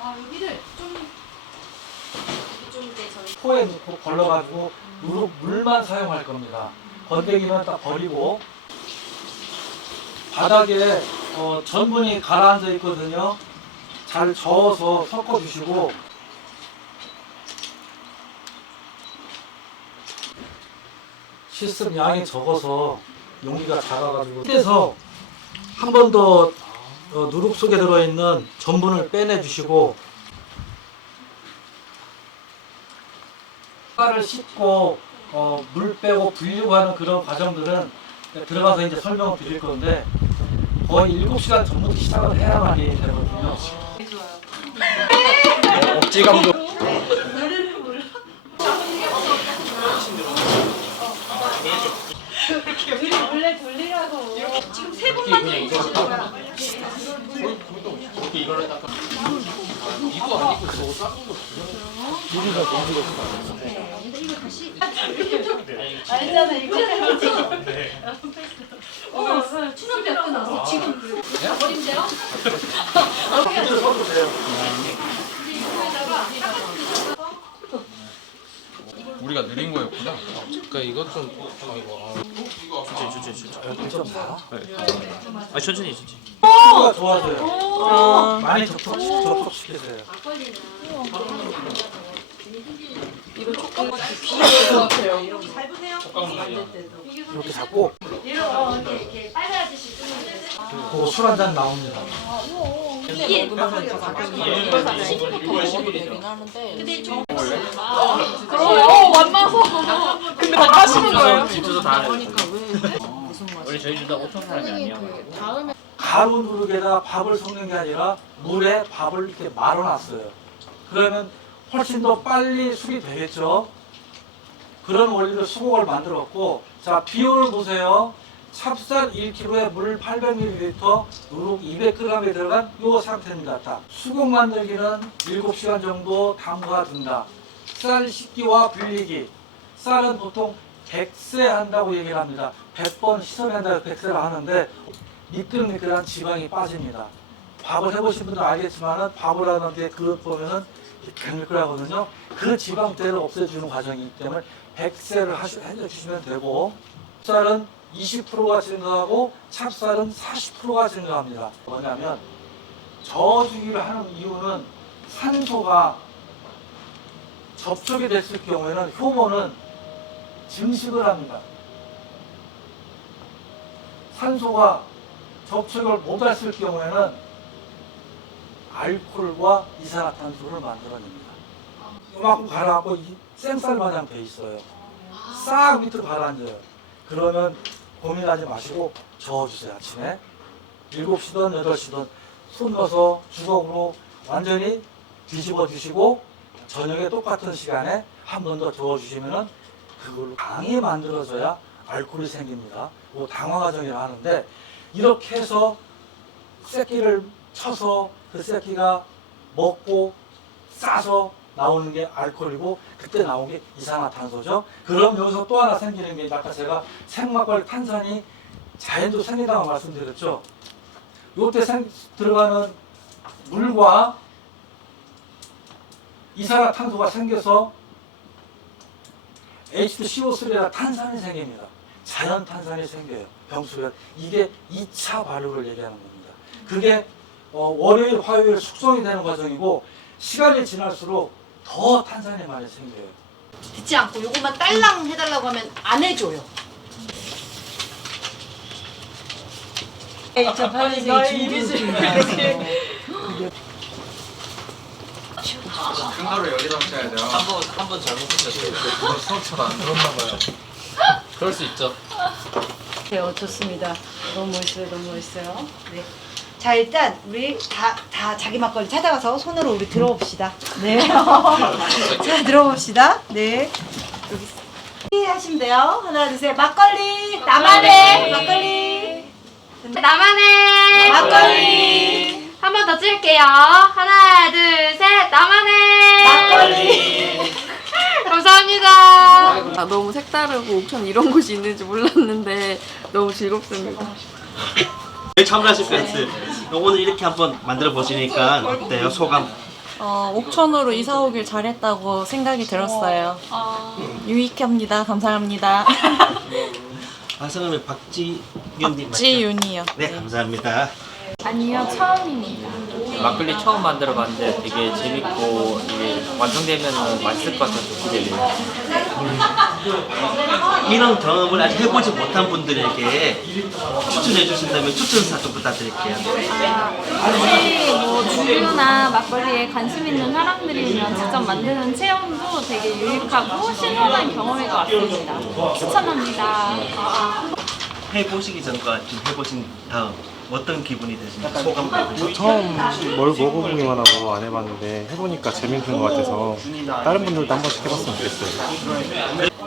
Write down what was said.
아 여기를 좀 포에 넣고 걸러가지고 누룩 물만 사용할 겁니다. 건더기는 딱 버리고 바닥에 어, 전분이 가라앉아 있거든요. 잘 저어서 섞어 주시고 실습 양이 적어서 용기가 작아가지고 그래서 한 번 더 어, 누룩 속에 들어있는 전분을 빼내 주시고 쌀을 씻고 어, 물 빼고 불리고 하는 그런 과정들은 들어가서 이제 설명을 드릴 건데 거의 7시간 전부터 시작을 해야만이 되거든요. 억지 감독. 원래 돌리라고 지금 세 이거 이렇게 이거를 알잖아 이거 어 추석 몇분 나서 지금 다 버린대요? 손으로 섞으세요. 우리가 느린 거였구나. 그러니까 이것 좀 아이고. 아. 주지 주지. 1.4. 아 천천히 천천히. 수가 좋아져요. 많이 접촉, 접촉시키세요. 이렇게 잡고 이렇게 빨간 아저씨 그술한 잔 나옵니다. 이게 이걸 먹어도 되긴 하는데 근데 저어 만나서 근데 다 하시는 거예요? 집주소 다 알아요. 왜 무슨 맛이 우리 저희 둘다 5천 사람이 아니야. 다음에 가루 누룩에다 밥을 섞는 게 아니라 물에 밥을 이렇게 말아놨어요. 그러면 훨씬 더 빨리 숙이 되겠죠. 그런 원리로 수곡을 만들었고, 자 비율을 보세요. 찹쌀 1kg에 물 800ml, 누룩 200g이 들어간 이 상태입니다. 딱. 수곡 만들기는 7시간 정도 담가 둔다. 쌀 씻기와 불리기. 쌀은 보통 100세 한다고 얘기를 합니다. 100번 씻어낸다고 100세를 하는데 미끌미끌한 지방이 빠집니다. 밥을 해보신 분들 알겠지만은 밥을 하는데 그것 보면은 미끌미끌하거든요. 그 지방대를 없애주는 과정이기 때문에 100세를 하시, 해주시면 되고 쌀은 20%가 증가하고 찹쌀은 40%가 증가합니다. 뭐냐면 저주기를 하는 이유는 산소가 접촉이 됐을 경우에는 효모는 증식을 합니다. 산소가 접촉을 못했을 경우에는 알코올과 이산화탄소를 만들어냅니다. 이만큼 가라앉고 이 쌩쌀 마냥 돼 있어요. 싹 밑으로 가라앉아요. 그러면 고민하지 마시고 저어주세요, 아침에. 7시든 8시든 손 넣어서 주걱으로 완전히 뒤집어 주시고 저녁에 똑같은 시간에 한 번 더 저어주시면은 그걸로 당이 만들어져야 알코올이 생깁니다. 그 당화 과정이라 하는데 이렇게 해서 새끼를 쳐서 그 새끼가 먹고 싸서 나오는 게 알코올이고 그때 나온 게 이산화탄소죠. 그럼 여기서 또 하나 생기는 게 아까 제가 생막걸리 탄산이 자연도 생긴다고 말씀드렸죠. 요때 생, 들어가는 물과 이산화탄소가 생겨서 H2CO3라 탄산이 생깁니다. 자연 탄산이 생겨요. 병수에 이게 2차 발효를 얘기하는 겁니다. 그게 어, 월요일, 화요일 숙성이 되는 과정이고 시간이 지날수록 더 탄산이 많이 생겨요. 듣지 않고 요것만 딸랑 해달라고 하면 안 해줘요. 큰가루 여기다 묻혀야 돼요. 한번 한 번 잘못 붙였어요. 수업처럼 안 들었나 봐요. 그럴 수 있죠. 네, 어, 좋습니다. 너무 멋있어요, 너무 멋있어요. 네. 자, 일단 우리 다, 다 자기 막걸리 찾아가서 손으로 우리 들어봅시다. 네. 자, 들어봅시다. 네. 여기 하시면 돼요. 하나, 둘, 셋. 막걸리. 나만의 막걸리. 나만의 막걸리. 한 번 더 찍을게요. 하나, 둘, 셋. 나만의 막걸리. 감사합니다. 아, 너무 색다르고 옥천 이런 곳이 있는지 몰랐는데 너무 즐겁습니다. 참가하실 때 오늘 이렇게 한번 만들어 보시니까 어때요? 소감? 어, 옥천으로 이사 오길 잘했다고 생각이 들었어요. 유익합니다. 감사합니다. 아, 성함이 박지윤님 맞죠? 박지윤이요. 네, 감사합니다. 아니요, 처음입니다. 막걸리 처음 만들어 봤는데 되게 재밌고 이게 완성되면 맛있을 것 같아서 기대돼요. 이런 경험을 아직 해보지 못한 분들에게 추천해 주신다면 추천사 좀 부탁드릴게요. 혹시 뭐 주류나 막걸리에 관심 있는 사람들이면 직접 만드는 체험도 되게 유익하고 신선한 경험일 것 같습니다. 추천합니다. 해보시기 전과 좀 해보신 다음 어떤 기분이 드십니까? 소감 저 처음 뭘 먹어보기만 하고 안 해봤는데 해보니까 재밌는 것 같아서 다른 분들도 한 번씩 해봤으면 좋겠어요.